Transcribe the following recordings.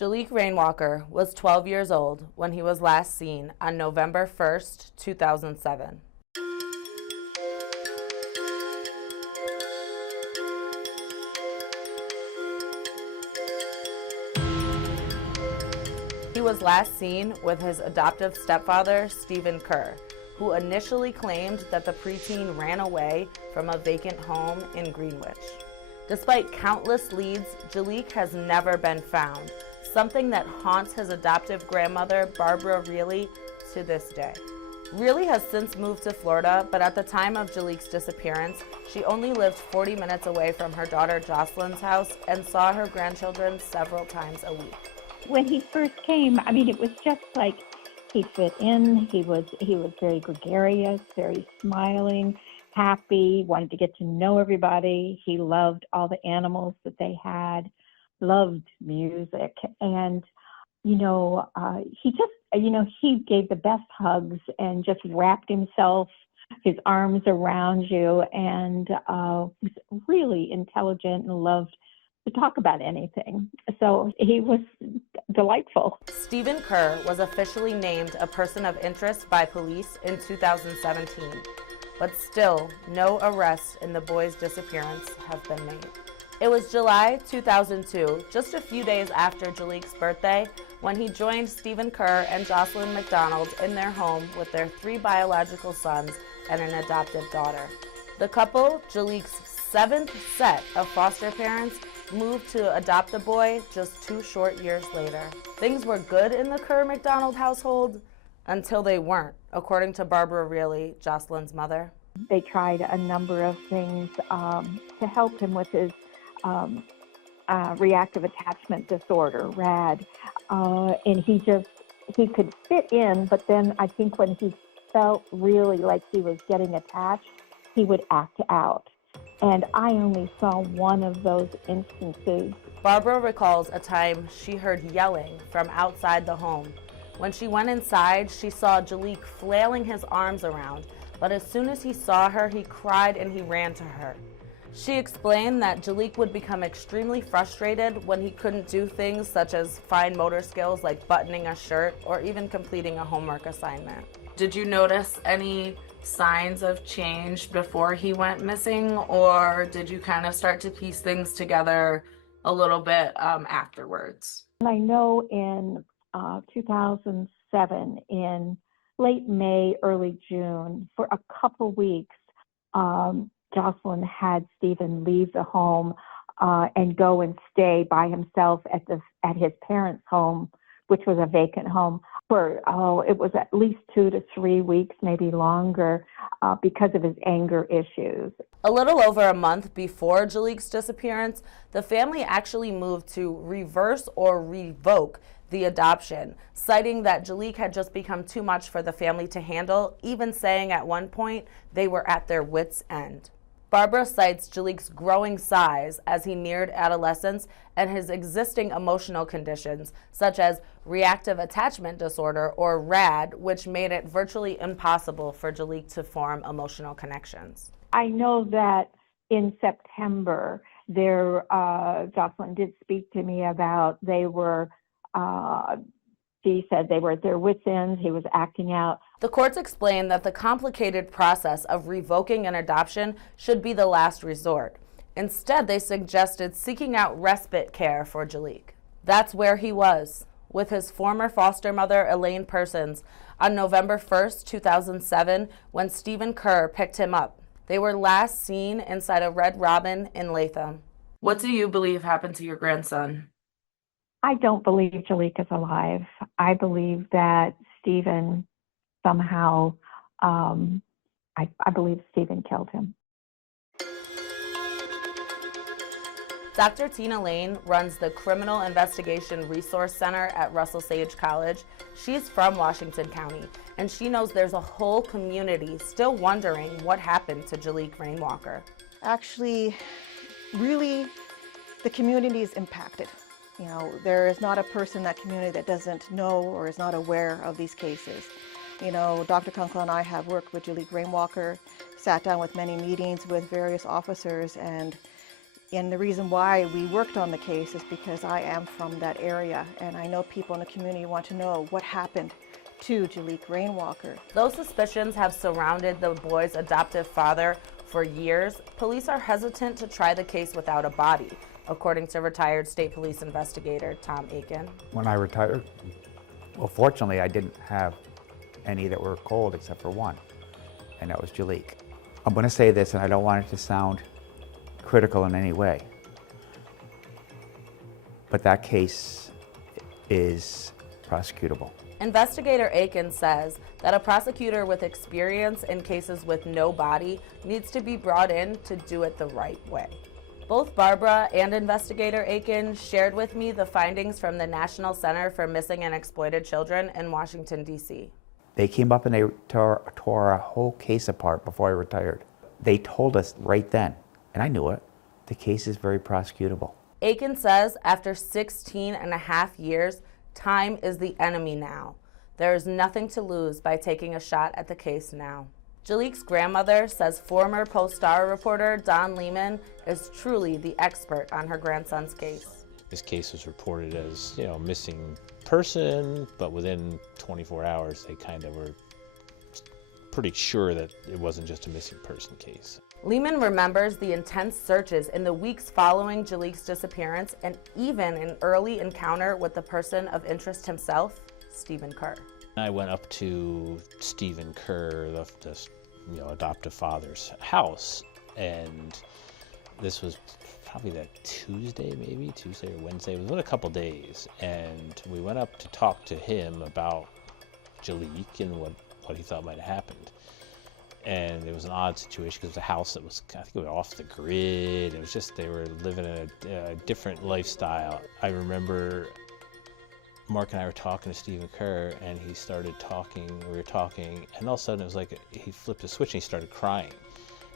Jaliek Rainwalker was 12 years old when he was last seen on November 1st, 2007. He was last seen with his adoptive stepfather, Stephen Kerr, who initially claimed that the preteen ran away from a vacant home in Greenwich. Despite countless leads, Jaliek has never been found, something that haunts his adoptive grandmother, Barbara Peerley, to this day. Peerley has since moved to Florida, but at the time of Jaliek's disappearance, she only lived 40 minutes away from her daughter Jocelyn's house and saw her grandchildren several times a week. When he first came, I mean, it was just like he fit in. He was very gregarious, very smiling, happy, wanted to get to know everybody. He loved all the animals that they had, loved music, and he gave the best hugs and just wrapped his arms around you, and was really intelligent and loved to talk about anything. So he was delightful. Stephen Kerr was officially named a person of interest by police in 2017, but still no arrests in the boy's disappearance have been made. It was July 2002, just a few days after Jaliek's birthday, when he joined Stephen Kerr and Jocelyn McDonald in their home with their 3 biological sons and an adoptive daughter. The couple, Jaliek's 7th set of foster parents, moved to adopt the boy just 2 short years later. Things were good in the Kerr-McDonald household until they weren't, according to Barbara Peerley, Jocelyn's mother. They tried a number of things to help him with his reactive attachment disorder, RAD, and he could fit in, but then I think when he felt really like he was getting attached, he would act out. And I only saw one of those instances. Barbara recalls a time she heard yelling from outside the home. When she went inside, she saw Jaliek flailing his arms around, but as soon as he saw her, he cried and he ran to her. She explained that Jaliek would become extremely frustrated when he couldn't do things such as fine motor skills like buttoning a shirt or even completing a homework assignment. Did you notice any signs of change before he went missing, or did you kind of start to piece things together a little bit afterwards? I know in 2007, in late May, early June, for a couple weeks, Jocelyn had Stephen leave the home and go and stay by himself at his parents' home, which was a vacant home, for it was at least 2 to 3 weeks, maybe longer, because of his anger issues. A little over a month before Jaliek's disappearance, the family actually moved to reverse or revoke the adoption, citing that Jaliek had just become too much for the family to handle, even saying at one point they were at their wits' end. Barbara cites Jaliek's growing size as he neared adolescence and his existing emotional conditions, such as reactive attachment disorder, or RAD, which made it virtually impossible for Jaliek to form emotional connections. I know that in September, Jocelyn did speak to me about she said they were at their wits' ends, he was acting out. The courts explained that the complicated process of revoking an adoption should be the last resort. Instead, they suggested seeking out respite care for Jaliek. That's where he was, with his former foster mother, Elaine Persons, on November 1st, 2007, when Stephen Kerr picked him up. They were last seen inside a Red Robin in Latham. What do you believe happened to your grandson? I don't believe Jaliek is alive. I believe that Stephen somehow, I believe Stephen killed him. Dr. Tina Lane runs the Criminal Investigation Resource Center at Russell Sage College. She's from Washington County, and she knows there's a whole community still wondering what happened to Jaliek Rainwalker. Actually, really, the community is impacted. There is not a person in that community that doesn't know or is not aware of these cases. Dr. Kunkel and I have worked with Jaliek Rainwalker, sat down with many meetings with various officers, and And the reason why we worked on the case is because I am from that area, and I know people in the community want to know what happened to Jaliek Rainwalker. Though suspicions have surrounded the boy's adoptive father for years, police are hesitant to try the case without a body, according to retired state police investigator Tom Aiken. When I retired, well, fortunately, I didn't have any that were cold except for one, and that was Jaliek. I'm going to say this, and I don't want it to sound critical in any way, but that case is prosecutable. Investigator Aiken says that a prosecutor with experience in cases with no body needs to be brought in to do it the right way. Both Barbara and investigator Aiken shared with me the findings from the National Center for Missing and Exploited Children in Washington, D.C. They came up and they tore our whole case apart before I retired. They told us right then, and I knew it, the case is very prosecutable. Aiken says after 16 and a half years, time is the enemy now. There is nothing to lose by taking a shot at the case now. Jaliek's grandmother says former Post-Star reporter Don Lehman is truly the expert on her grandson's case. This case was reported as, missing person, but within 24 hours they kind of were pretty sure that it wasn't just a missing person case. Lehman remembers the intense searches in the weeks following Jaliek's disappearance and even an early encounter with the person of interest himself, Stephen Kerr. I went up to Stephen Kerr, the adoptive father's house, and this was probably that Tuesday or Wednesday. It was within a couple days, and we went up to talk to him about Jaliek and what he thought might have happened. And it was an odd situation because it was a house that was, I think, it was off the grid. It was just, they were living in a different lifestyle. I remember Mark and I were talking to Stephen Kerr, and he started talking, we were talking, and all of a sudden it was like he flipped a switch and he started crying.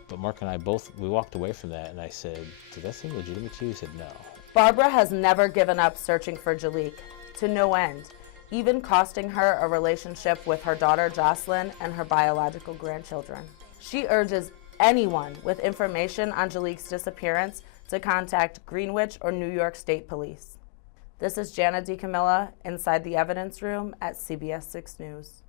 But Mark and I we walked away from that, and I said, did that seem legitimate to you? He said, no. Barbara has never given up searching for Jaliek, to no end, even costing her a relationship with her daughter Jocelyn and her biological grandchildren. She urges anyone with information on Jaliek's disappearance to contact Greenwich or New York State Police. This is Jana DiCamilla inside the evidence room at CBS 6 News.